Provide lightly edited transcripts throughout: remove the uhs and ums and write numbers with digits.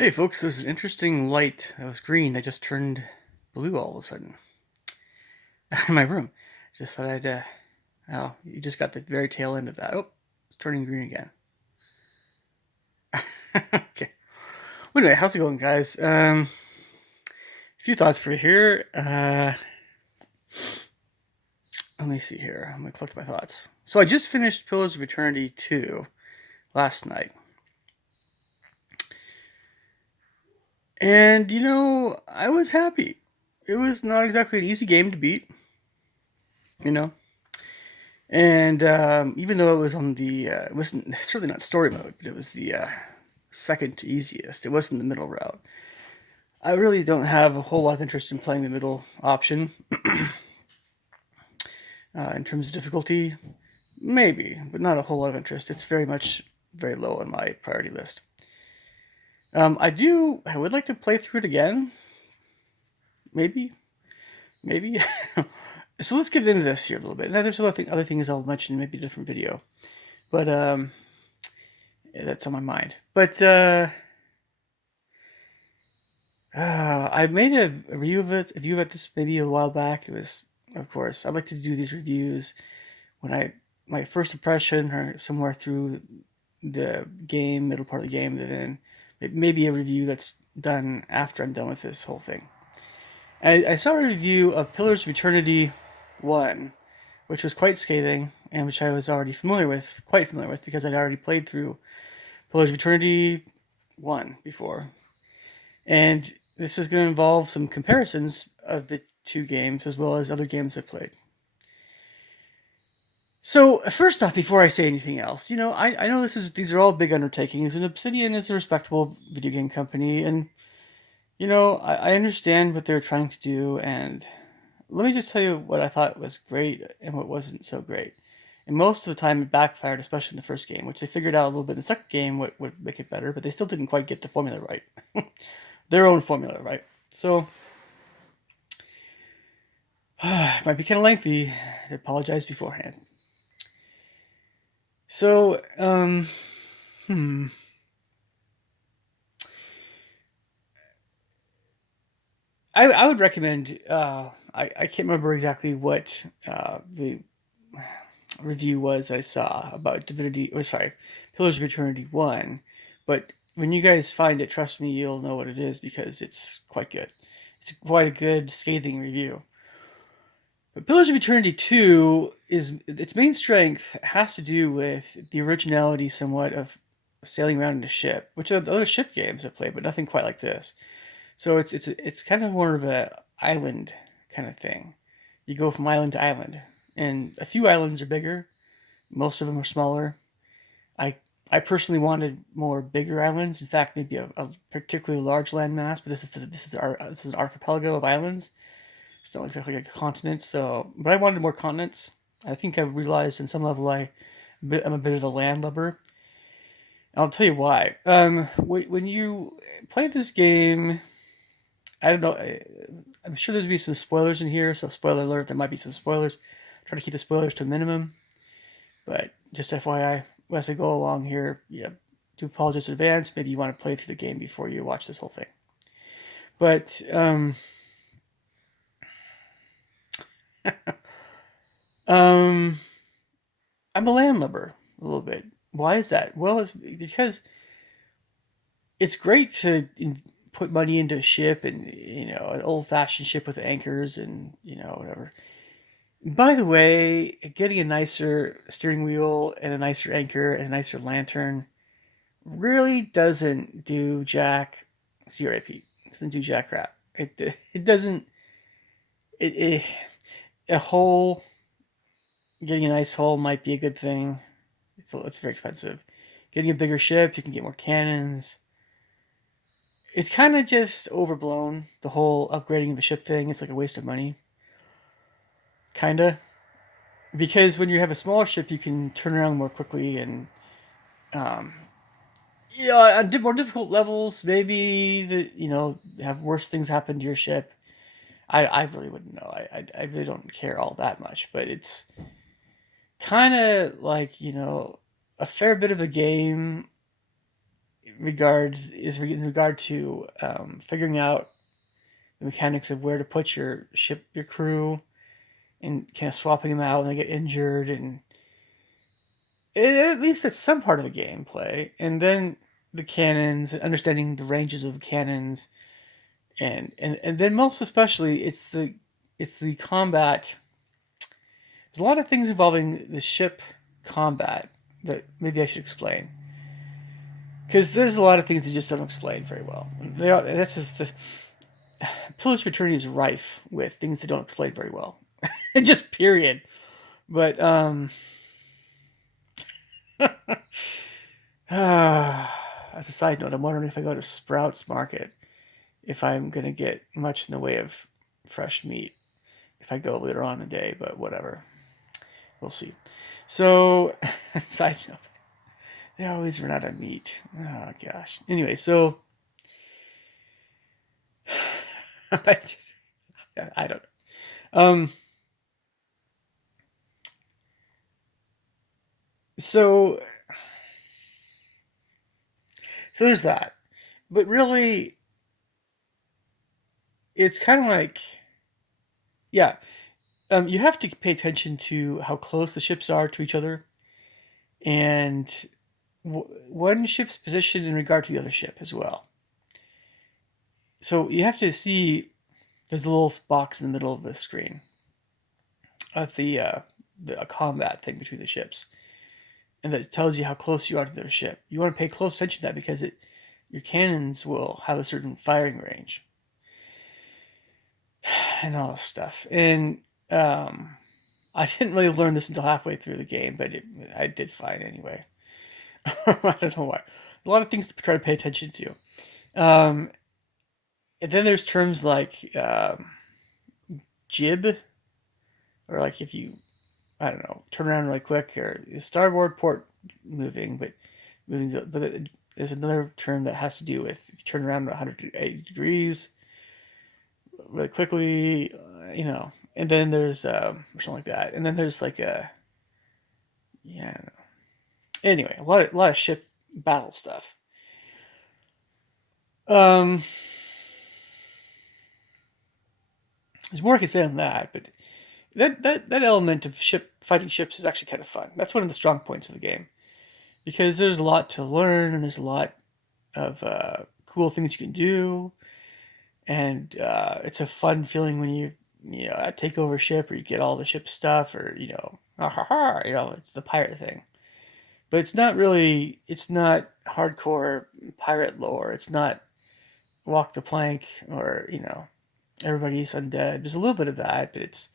Hey folks, there's an interesting light that was green that just turned blue all of a sudden in my room. Just thought oh, you just got the very tail end of that. Oh, it's turning green again. Okay. Well, anyway, how's it going, guys? A few thoughts for you here. Let me see here. I'm gonna collect my thoughts. So I just finished Pillars of Eternity 2 last night. And, I was happy. It was not exactly an easy game to beat, you know. And even though it was it wasn't certainly not story mode, but it was the second easiest. It wasn't the middle route. I really don't have a whole lot of interest in playing the middle option in terms of difficulty. Maybe, but not a whole lot of interest. It's very low on my priority list. I would like to play through it again. Maybe, maybe. So let's get into this here a little bit. Now, there's other things I'll mention in maybe a different video, but yeah, that's on my mind. But I made a review of this maybe a while back. It was, of course, I like to do these reviews when my first impression or somewhere through the game, middle part of the game, and then maybe a review that's done after I'm done with this whole thing. I saw a review of Pillars of Eternity 1, which was quite scathing and which I was already quite familiar with because I'd already played through Pillars of Eternity 1 before. And this is going to involve some comparisons of the two games as well as other games I've played. So, first off, before I say anything else, I know these are all big undertakings, and Obsidian is a respectable video game company, and, I understand what they're trying to do, and let me just tell you what I thought was great and what wasn't so great. And most of the time it backfired, especially in the first game, which they figured out a little bit in the second game what would make it better, but they still didn't quite get the formula right. Their own formula, right? So, it might be kind of lengthy. I apologize beforehand. So, I would recommend. I can't remember exactly what the review was that I saw about Divinity. Or sorry, Pillars of Eternity 1. But when you guys find it, trust me, you'll know what it is because it's quite good. It's quite a good scathing review. But Pillars of Eternity 2 is its main strength has to do with the originality somewhat of sailing around in a ship, which are the other ship games I've played, but nothing quite like this. So it's kind of more of a island kind of thing. You go from island to island, and a few islands are bigger. Most of them are smaller. I I personally wanted more bigger islands. In fact, maybe a particularly large landmass. But this is an archipelago of islands. It's not exactly like a continent. So, but I wanted more continents. I think I realized in some level I'm a bit of a landlubber. I'll tell you why. When you play this game, I don't know. I'm sure there'd be some spoilers in here. So, spoiler alert, there might be some spoilers. Try to keep the spoilers to a minimum. But just FYI, as I go along here, yeah, do apologize in advance. Maybe you want to play through the game before you watch this whole thing. But um, I'm a landlubber a little bit. Why is that? Well, it's because it's great to put money into a ship and an old-fashioned ship with anchors and whatever. By the way, getting a nicer steering wheel and a nicer anchor and a nicer lantern really doesn't do jack crap. It doesn't do jack crap. It doesn't. It a hull, getting a nice hull might be a good thing. It's very expensive. Getting a bigger ship, you can get more cannons. It's kind of just overblown. The whole upgrading the ship thing. It's like a waste of money. Kinda, because when you have a smaller ship, you can turn around more quickly and um, yeah, on more difficult levels, maybe have worse things happen to your ship. I really wouldn't know. I really don't care all that much, but it's kind of like a fair bit of the game in regard to figuring out the mechanics of where to put your crew, and kind of swapping them out when they get injured, and at least that's some part of the gameplay. And then the cannons, understanding the ranges of the cannons, and then most especially it's the combat. There's a lot of things involving the ship combat that maybe I should explain, because there's a lot of things that just don't explain very well. That's just the Pillars of Eternity is rife with things that don't explain very well, just period. But as a side note, I'm wondering if I go to Sprouts Market, if I'm gonna get much in the way of fresh meat if I go later on in the day. But whatever, we'll see. So, side note, they always run out of meat. Oh gosh. Anyway, so I don't know. So there's that. But really, it's kind of like, yeah, you have to pay attention to how close the ships are to each other, and one ship's position in regard to the other ship as well. So you have to see there's a little box in the middle of the screen of the combat thing between the ships, and that tells you how close you are to their ship. You want to pay close attention to that because your cannons will have a certain firing range and all this stuff. And I didn't really learn this until halfway through the game, but I did fine anyway. I don't know why. A lot of things to try to pay attention to. And then there's terms like jib, or like if you, I don't know, turn around really quick, or starboard port moving, but there's another term that has to do with if you turn around 180 degrees really quickly, and then there's or something like that, and then there's like yeah, I don't know. Anyway, a lot of ship battle stuff. There's more I could say on that, but that element of fighting ships is actually kind of fun. That's one of the strong points of the game, because there's a lot to learn, and there's a lot of cool things you can do, and it's a fun feeling when you take over a ship, or you get all the ship stuff, or it's the pirate thing. But it's not hardcore pirate lore. It's not walk the plank, or everybody's undead. There's a little bit of that, but it's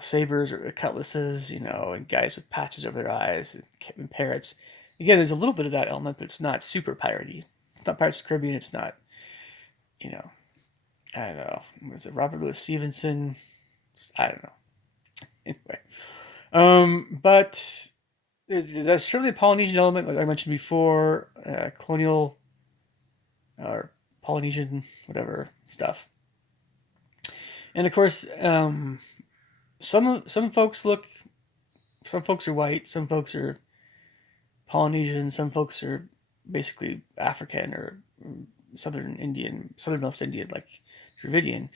sabers or cutlasses, and guys with patches over their eyes, and parrots. Again, there's a little bit of that element, but it's not super piratey. It's not Pirates of the Caribbean. It's not, I don't know. Was it Robert Louis Stevenson? I don't know. Anyway, but there's certainly a Polynesian element, like I mentioned before, colonial or Polynesian, whatever stuff. And of course, some folks are white, some folks are Polynesian, some folks are basically African or southernmost Indian, like Dravidian.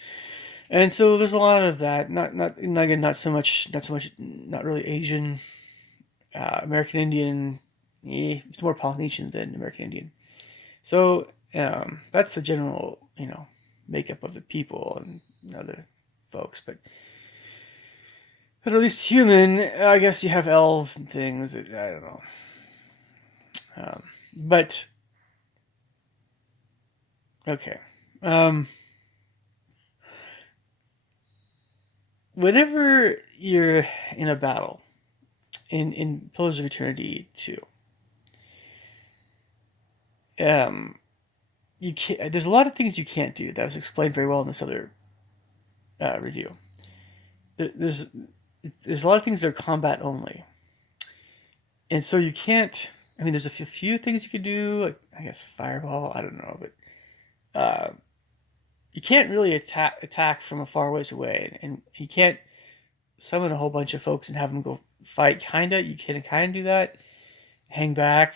And so there's a lot of that. Not so much, not really Asian. American Indian, it's more Polynesian than American Indian. So that's the general, makeup of the people and other folks. But at least human, I guess you have elves and things. I don't know. But okay. Whenever you're in a battle in Pillars of Eternity 2, you can't. There's a lot of things you can't do that was explained very well in this other review. There's a lot of things that are combat only, and so you can't. I mean, there's a few things you could do, like I guess fireball. I don't know, but you can't really attack from a far ways away, and you can't summon a whole bunch of folks and have them go fight. You can kind of do that, hang back,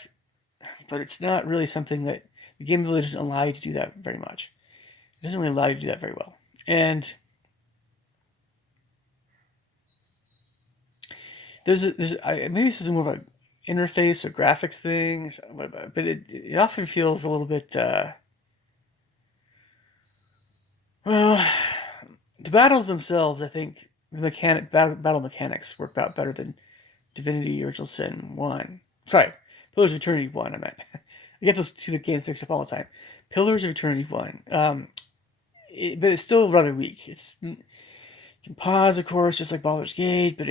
but it's not really something that the game really doesn't allow you to do that very much. It doesn't really allow you to do that very well. And maybe this is more of an interface or graphics thing, but it often feels a little bit. Well, the battles themselves, I think the battle mechanics work out better than Divinity Original Sin 1. Sorry, Pillars of Eternity 1, I meant. I get those two games mixed up all the time. Pillars of Eternity 1. But it's still rather weak. You can pause, of course, just like Baldur's Gate, but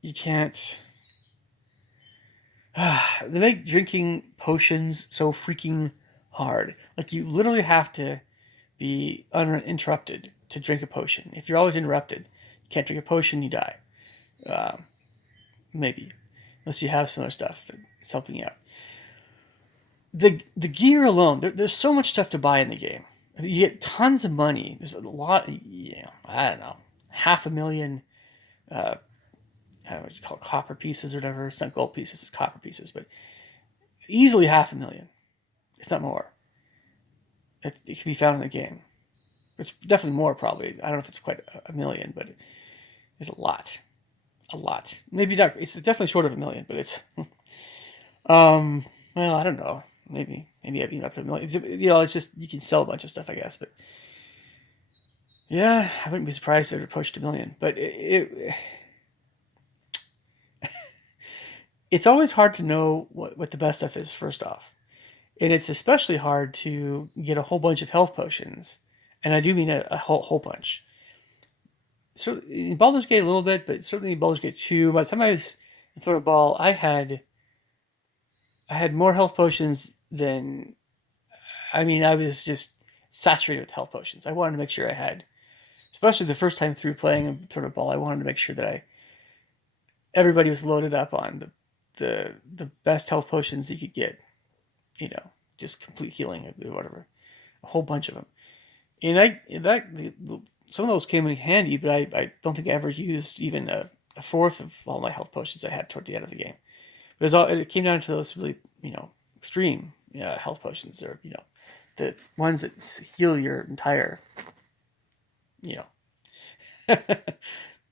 you can't. They make drinking potions so freaking hard. Like, you literally have to be uninterrupted to drink a potion. If you're always interrupted, you can't drink a potion, you die. Maybe. Unless you have some other stuff that's helping you out. The gear alone, there's so much stuff to buy in the game. You get tons of money. There's a lot, I don't know, 500,000, I don't know what you call it, copper pieces or whatever. It's not gold pieces, it's copper pieces, but easily 500,000, if not more. It can be found in the game. It's definitely more, probably. I don't know if it's quite a million, but it's a lot. A lot. Maybe not. It's definitely short of a million, but it's. Well, I don't know. Maybe I've been up to a million. It's just you can sell a bunch of stuff, I guess. But yeah, I wouldn't be surprised if it approached a million. But it's always hard to know what the best stuff is. First off, and it's especially hard to get a whole bunch of health potions, and I do mean a whole bunch. So in Baldur's Gate a little bit, but certainly in Baldur's Gate 2, by the time I was in Throw a Ball, I had more health potions than, I was just saturated with health potions. I wanted to make sure I had, especially the first time through playing Throw a Ball, I wanted to make sure that everybody was loaded up on the best health potions you could get, just complete healing or whatever, a whole bunch of them. And some of those came in handy, but I don't think I ever used even a fourth of all my health potions I had toward the end of the game. But it came down to those really, extreme health potions, or the ones that heal your entire, to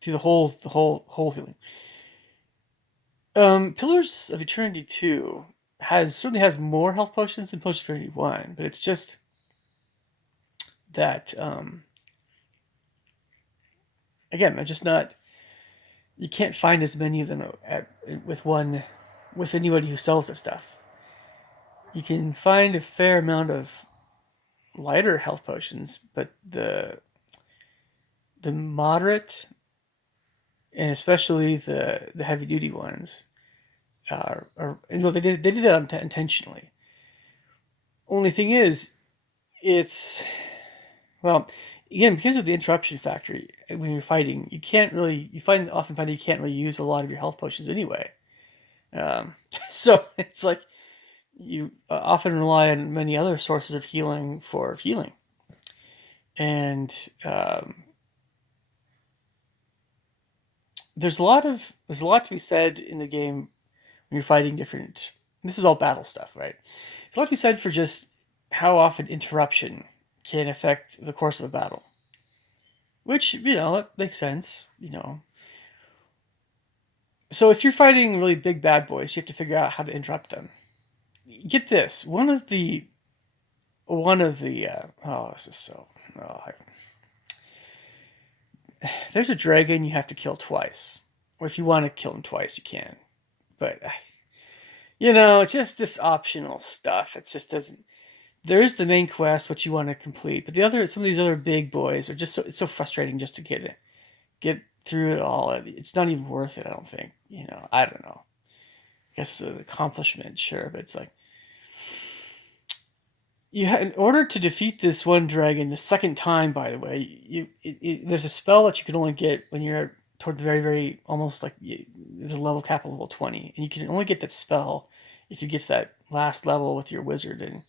the whole healing. Pillars of Eternity 2 certainly has more health potions than Pillars of Eternity 1, but it's just that again, I'm just not. You can't find as many of them with anybody who sells this stuff. You can find a fair amount of lighter health potions, but the moderate and especially the heavy duty ones they did that intentionally. Only thing is, it's again, because of the interruption factor, when you're fighting, you often find that you can't really use a lot of your health potions anyway. So it's like you often rely on many other sources of healing for healing, and there's a lot to be said in the game when you're fighting different. This is all battle stuff, right? There's a lot to be said for just how often interruption can affect the course of a battle. Which, it makes sense, So if you're fighting really big bad boys, you have to figure out how to interrupt them. Get this. This is so... there's a dragon you have to kill twice. Or if you want to kill him twice, you can. But, it's just this optional stuff. It just doesn't... There is the main quest, which you want to complete, but some of these other big boys are just it's so frustrating just to get through it all. It's not even worth it, I don't think. I don't know. I guess it's an accomplishment, sure, but it's like in order to defeat this one dragon the second time, by the way, there's a spell that you can only get when you're toward the very, very almost like there's a level cap of level 20, and you can only get that spell if you get to that last level with your wizard. And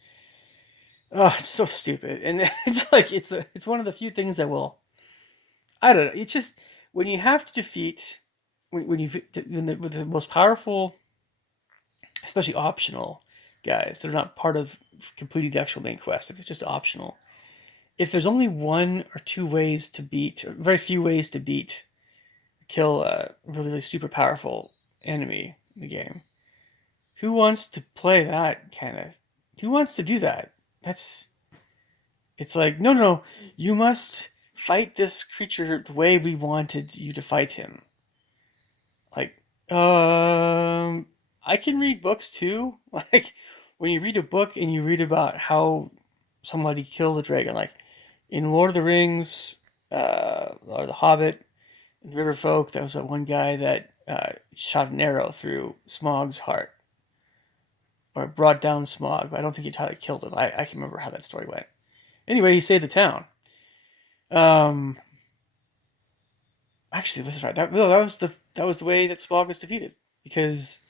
oh, it's so stupid. And it's like, it's one of the few things that will, I don't know. It's just, when you have to defeat, with the most powerful especially optional guys that are not part of completing the actual main quest. If it's just optional, if there's only one or two ways to beat, or very few ways to beat, kill a really, really super powerful enemy in the game, who wants to play that kind of? Who wants to do that? That's It's like, no, no, you must fight this creature the way we wanted you to fight him. Like, I can read books too. Like, when you read a book and you read about how somebody killed a dragon, like in Lord of the Rings, or The Hobbit, the River Folk, there was that one guy that shot an arrow through Smaug's heart, or brought down Smaug. But I don't think he entirely killed him. I can remember how that story went. Anyway, he saved the town. Um, Actually, this is right. No, that was the way that Smaug was defeated. Because,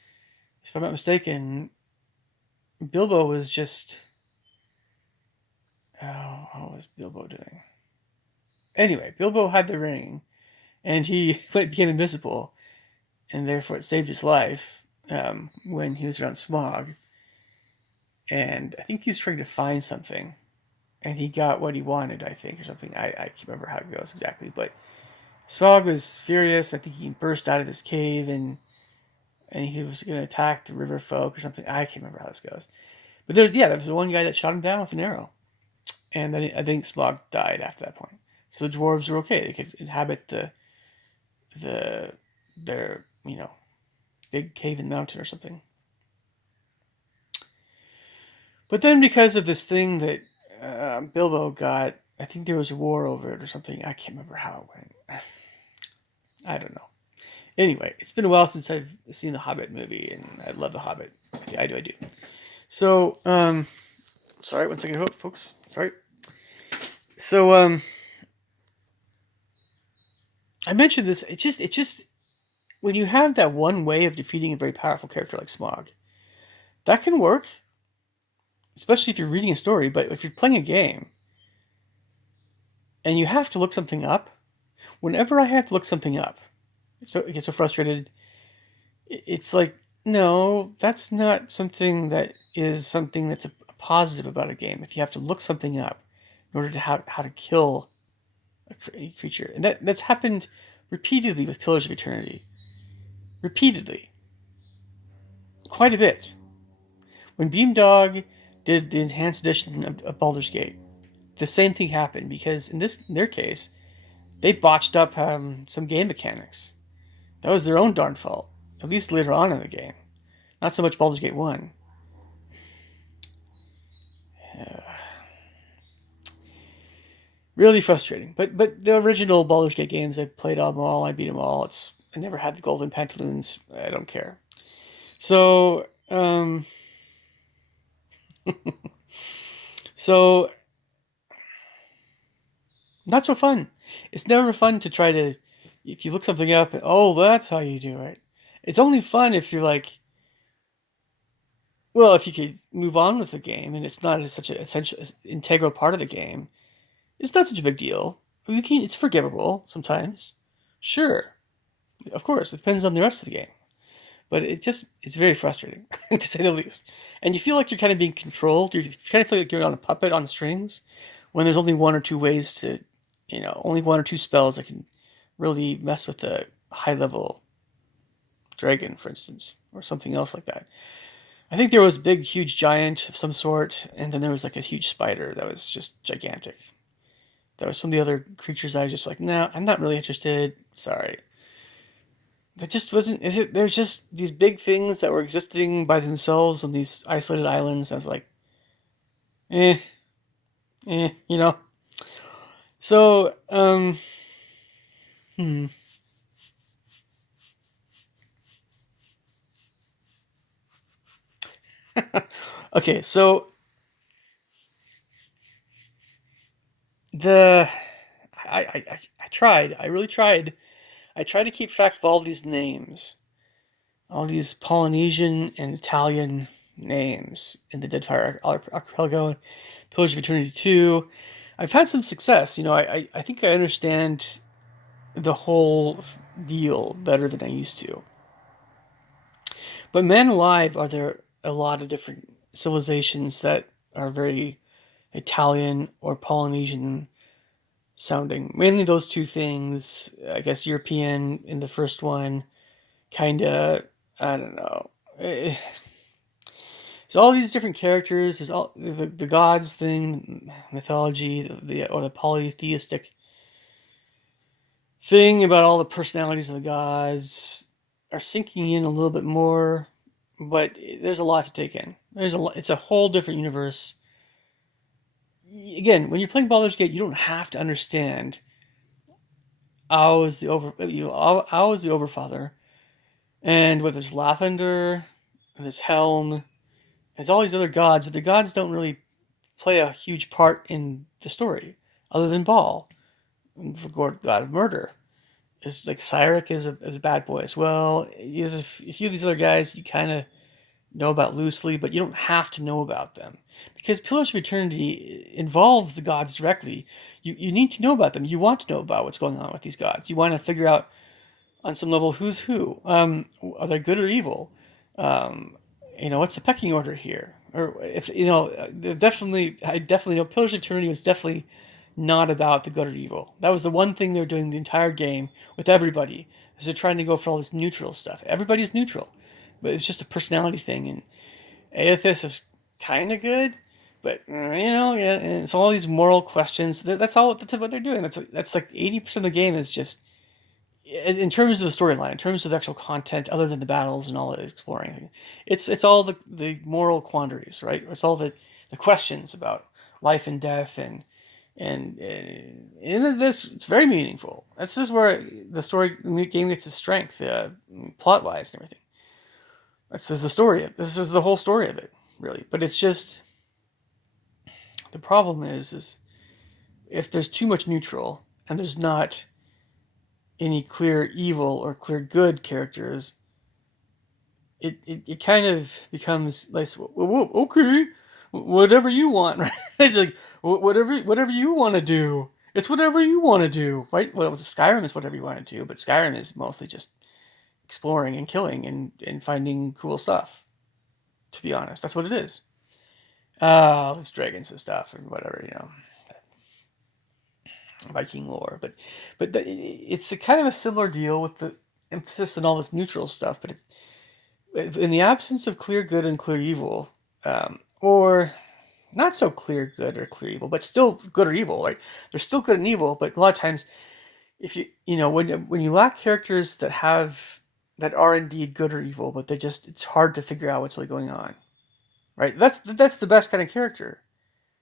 if I'm not mistaken, Bilbo was just. Oh, what was Bilbo doing? Anyway, Bilbo had the ring, and he became invisible, and therefore it saved his life when he was around Smaug. And I think he was trying to find something, and he got what he wanted, I think, or something. I can't remember how it goes exactly, but Smaug was furious. I think he burst out of his cave and he was going to attack the river folk or something. I can't remember how this goes. But there was one guy that shot him down with an arrow. And then I think Smaug died after that point. So the dwarves were okay. They could inhabit their big cave in the mountain or something. But then because of this thing that Bilbo got, I think there was a war over it or something. I can't remember how it went. I don't know. Anyway, it's been a while since I've seen the Hobbit movie, and I love the Hobbit. I do. So, sorry, one second, folks. Sorry. So, I mentioned this. It just when you have that one way of defeating a very powerful character like Smaug, that can work, especially if you're reading a story. But if you're playing a game and you have to look something up, whenever I have to look something up, so I get so frustrated. It's like, no, that's not something that's a positive about a game. If you have to look something up in order to how to kill a creature, and that's happened repeatedly with Pillars of Eternity, repeatedly, quite a bit. When Beamdog did the enhanced edition of Baldur's Gate, the same thing happened because in their case, they botched up some game mechanics. That was their own darn fault. At least later on in the game, not so much Baldur's Gate 1. Really frustrating. But the original Baldur's Gate games, I played them all. I beat them all. I never had the golden pantaloons. I don't care. So so not so fun. It's never fun to try to if you look something up. Oh, that's how you do it. It's only fun if you're like, well, if you could move on with the game and it's not such an essential, integral part of the game. It's not such a big deal. It's forgivable sometimes. Sure, of course, it depends on the rest of the game. But it's very frustrating, to say the least. And you feel like you're kind of being controlled. You kind of feel like you're on a puppet on strings when there's only one or two ways to, only one or two spells that can really mess with the high level dragon, for instance, or something else like that. I think there was a big, huge giant of some sort, and then there was like a huge spider that was just gigantic. There was some of the other creatures I was just like, no, I'm not really interested. Sorry. That just wasn't. There's just these big things that were existing by themselves on these isolated islands. I was like, eh, you know. So, hmm. Okay, so the I tried. I really tried. I tried to keep track of all these names, all these Polynesian and Italian names in the Deadfire Archipelago, Pillars of Eternity 2. I've had some success. I think I understand the whole deal better than I used to. But Man Alive, are there a lot of different civilizations that are very Italian or Polynesian sounding? Mainly those two things. I guess European in the first one, kind of. I don't know. So all these different characters. There's all the gods thing, mythology, or the polytheistic thing about all the personalities of the gods are sinking in a little bit more, but there's a lot to take in. It's a whole different universe. Again, when you're playing Baldur's Gate, you don't have to understand Ao is the Ao is the Overfather, and with there's Lathander, and there's Helm, there's all these other gods, but the gods don't really play a huge part in the story, other than Baal, the god of murder. Is like Cyric is a bad boy as well. There's a few of these other guys you kind of know about loosely, but you don't have to know about them because Pillars of Eternity involves the gods directly. You need to know about them. You want to know about what's going on with these gods. You want to figure out on some level who's who. Are they good or evil? Um, what's the pecking order here? Or if definitely, I definitely know Pillars of Eternity was definitely not about the good or evil. That was the one thing they were doing the entire game with everybody. Is they're trying to go for all this neutral stuff. Everybody's neutral, but it's just a personality thing. And Aethys is kind of good, but yeah. And it's all these moral questions. That's all. That's what they're doing. That's like 80% of the game is just in terms of the storyline, in terms of the actual content, other than the battles and all the exploring. It's all the moral quandaries, right? It's all the questions about life and death and this it's very meaningful. This is where the game gets its strength, plot wise and everything. This is the story. This is the whole story of it, really. But it's just the problem is if there's too much neutral and there's not any clear evil or clear good characters, it kind of becomes like, okay, whatever you want, right? It's like whatever you want to do. It's whatever you want to do, right? Well, with Skyrim is whatever you want to do, but Skyrim is mostly just exploring and killing and finding cool stuff. To be honest, that's what it is. It's dragons and stuff and whatever, Viking lore, but it's a kind of a similar deal with the emphasis on all this neutral stuff. But in the absence of clear good and clear evil, or not so clear good or clear evil, but still good or evil, like there's still good and evil. But a lot of times, if when you lack characters that are indeed good or evil, but it's hard to figure out what's really going on, right? That's the best kind of character.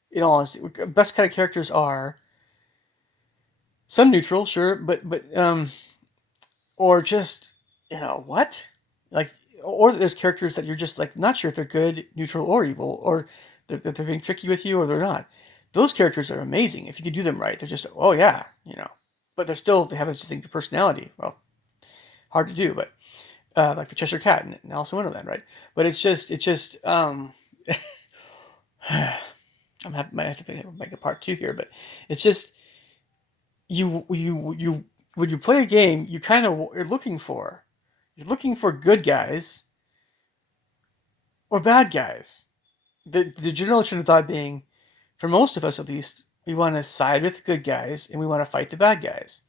In all honesty, best kind of characters are some neutral, sure, but or just what, like, or there's characters that you're just like not sure if they're good, neutral, or evil, or that they're being tricky with you or they're not. Those characters are amazing if you can do them right. They're just oh yeah, but they have a distinct personality. Well, hard to do, but like the Cheshire Cat and Alice in Wonderland, right? But it's just might have to make a part two here, but it's just you when you play a game, you kind of you're looking for good guys or bad guys. The general train of thought being, for most of us at least, we want to side with the good guys and we want to fight the bad guys.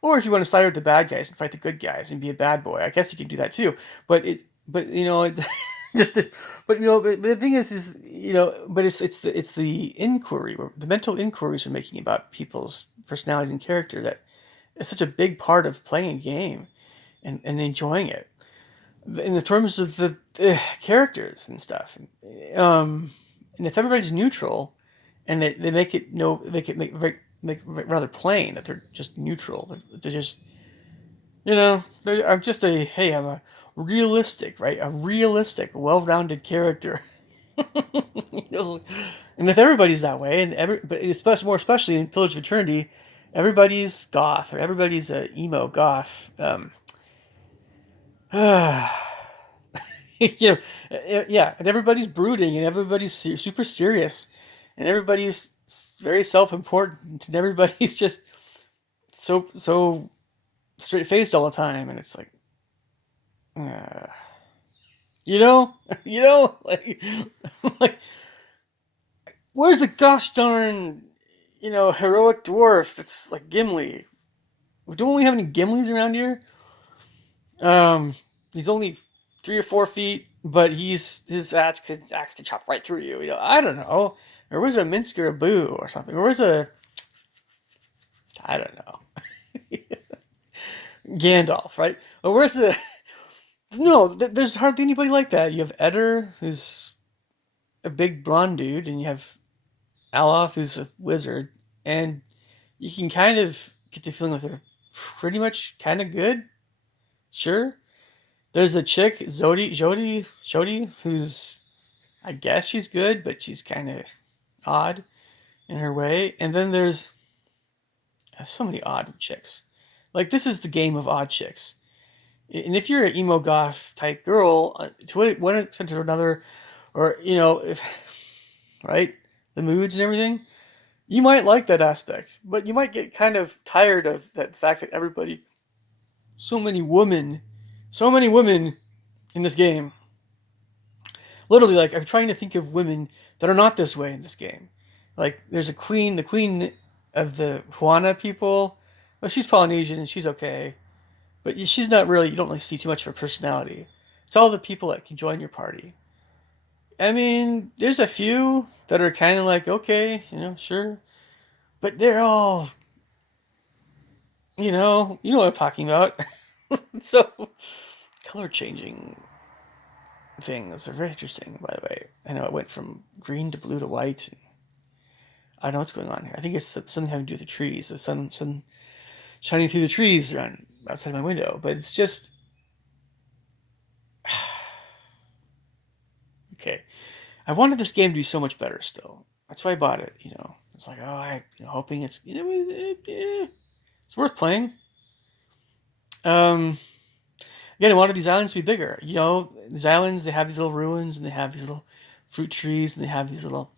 Or if you want to side with the bad guys and fight the good guys and be a bad boy, I guess you can do that too. But just, but the thing but it's the inquiry, the mental inquiries you're making about people's personality and character that is such a big part of playing a game and enjoying it in the terms of the characters and stuff. And if everybody's neutral, and they make it make rather plain that they're just neutral, they're just I'm just I'm a realistic, right? A realistic, well-rounded character. And if everybody's that way, but more especially in Pillars of Eternity, everybody's goth or everybody's a emo goth. Yeah, and everybody's brooding, and everybody's super serious, and everybody's very self-important, and everybody's just so straight-faced all the time, and it's like, You know, you know, like where's the gosh darn, heroic dwarf that's like Gimli? Don't we have any Gimlis around here? Um, he's only 3 or 4 feet, but his axe can chop right through you. I don't know. Or where's a Minsker a Boo or something? Or where's a I don't know Gandalf, right? Or where's the no? There's hardly anybody like that. You have Eder, who's a big blonde dude, and you have Alaf, who's a wizard, and you can kind of get the feeling that they're pretty much kind of good. Sure. There's a chick, Jody, who's I guess she's good, but she's kind of odd in her way. And then there's so many odd chicks. Like this is the game of odd chicks. And if you're an emo goth type girl, to one extent or another, or if right, the moods and everything, you might like that aspect, but you might get kind of tired of that fact that so many women, so many women in this game. Literally, like I'm trying to think of women that are not this way in this game. Like there's the queen of the Juana people. Well, she's Polynesian and she's okay, but she's not really. You don't really see too much of her personality. It's all the people that can join your party. I mean, there's a few that are kind of like okay, sure, but they're all, you know what I'm talking about. So, color changing things are very interesting. By the way, I know it went from green to blue to white. I don't know what's going on here. I think it's something having to do with the trees. The sun shining through the trees around outside my window. But it's just okay. I wanted this game to be so much better. Still, that's why I bought it. It's like hoping it's it's worth playing. Um, Again, I wanted these islands to be bigger. These islands they have these little ruins and they have these little fruit trees and they have these little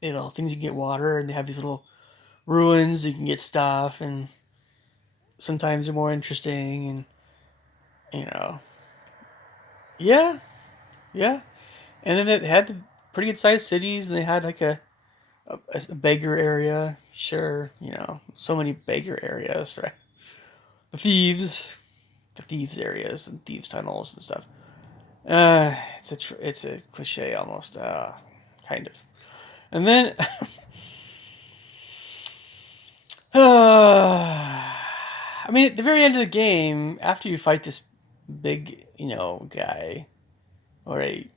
things you can get water and they have these little ruins you can get stuff and sometimes they're more interesting and you know yeah, yeah. And then they had the pretty good sized cities and they had like a beggar area. Sure, so many beggar areas, right? The thieves areas and thieves tunnels and stuff. It's a cliche almost, kind of. And then, I mean, at the very end of the game, after you fight this big, guy, or a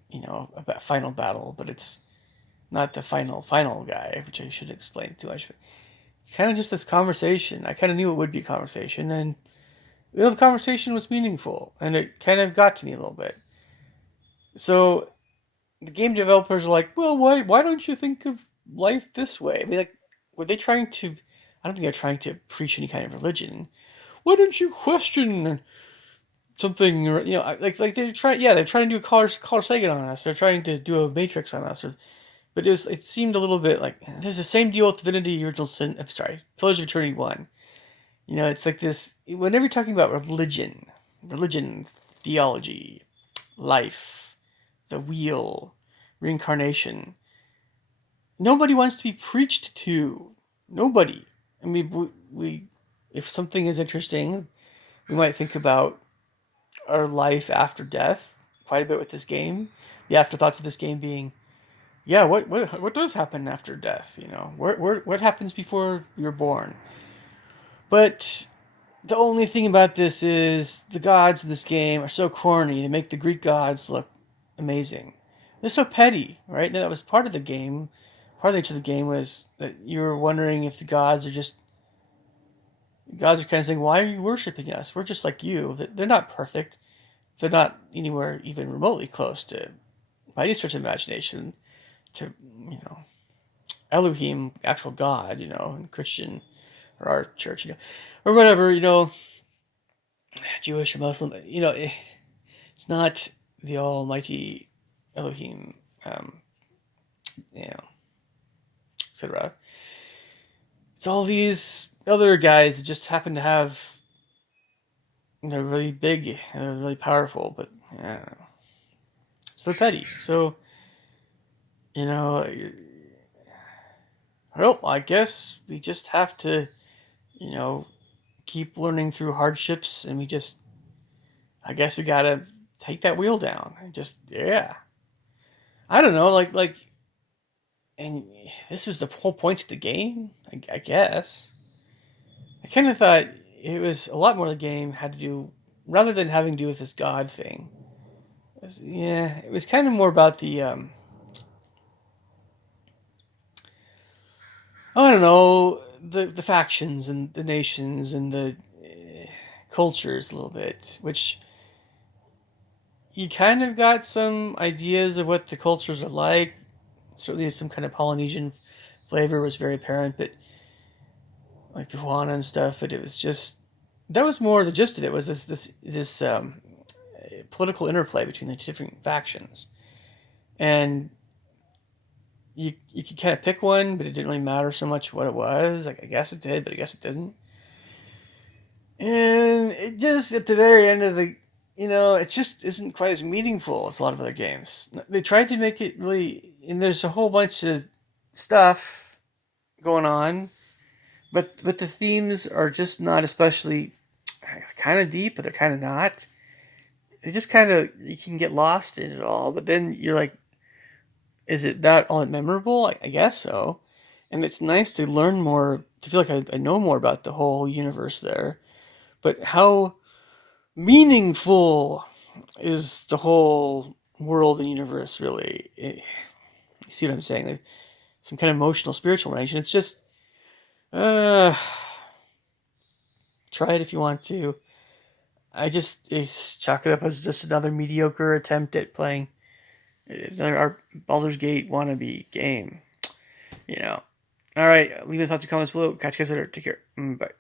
final battle, but it's not the final guy, which I should explain too much. It's kind of just this conversation. I kind of knew it would be a conversation, and the conversation was meaningful, and it kind of got to me a little bit. So the game developers are like, well, why don't you think of life this way? I mean, like, were they trying to? I don't think they're trying to preach any kind of religion. Why don't you question something? Or, like they're trying. Yeah, they're trying to do a Carl Sagan on us. They're trying to do a Matrix on us. But it seemed a little bit like there's the same deal with Divinity Original Sin. I'm sorry, Pillars of Eternity 1. It's like this. Whenever you're talking about religion, theology, life, the wheel, reincarnation. Nobody wants to be preached to. Nobody. I mean, we if something is interesting, we might think about our life after death quite a bit with this game. The afterthoughts of this game being, yeah, what does happen after death? What happens before you're born? But the only thing about this is the gods in this game are so corny. They make the Greek gods look amazing. They're so petty, right? That was part of the game. Part of the nature of the game was that you were wondering if the gods are kind of saying, "Why are you worshiping us? We're just like you." They're not perfect. They're not anywhere even remotely close to, by any stretch of imagination, to Elohim, actual God, in Christian or our church, or whatever, Jewish or Muslim, it's not the Almighty Elohim, you know, etc. It's all these other guys that just happen to have, they're really big and they're really powerful, but I don't know. so petty. So, you know, well, I guess we just have to, you know, keep learning through hardships, and I guess we gotta take that wheel down and just, yeah. I don't know, and this was the whole point of the game, I guess. I kind of thought it was a lot more of the game had to do, rather than having to do with this god thing. It was kind of more about I don't know, the factions and the nations and the cultures a little bit, which you kind of got some ideas of what the cultures are like. Certainly, some kind of Polynesian flavor was very apparent, but like the Juana and stuff. But it was just that was more the gist of it was this political interplay between the different factions, and you could kind of pick one, but it didn't really matter so much what it was. Like I guess it did, but I guess it didn't. And it just at the very end of the, it just isn't quite as meaningful as a lot of other games. They tried to make it really, and there's a whole bunch of stuff going on, but the themes are just not especially kind of deep, but they're kind of not. They just kind of you can get lost in it all, but then you're like, is it that all that memorable? I guess so. And it's nice to learn more, to feel like I know more about the whole universe there. But how meaningful is the whole world and universe really? You see what I'm saying? Like some kind of emotional, spiritual relation. It's just, uh, try it if you want to. Chalk it up as just another mediocre attempt at playing our Baldur's Gate wannabe game. You know. All right, leave your thoughts and comments below. Catch you guys later. Take care. Bye.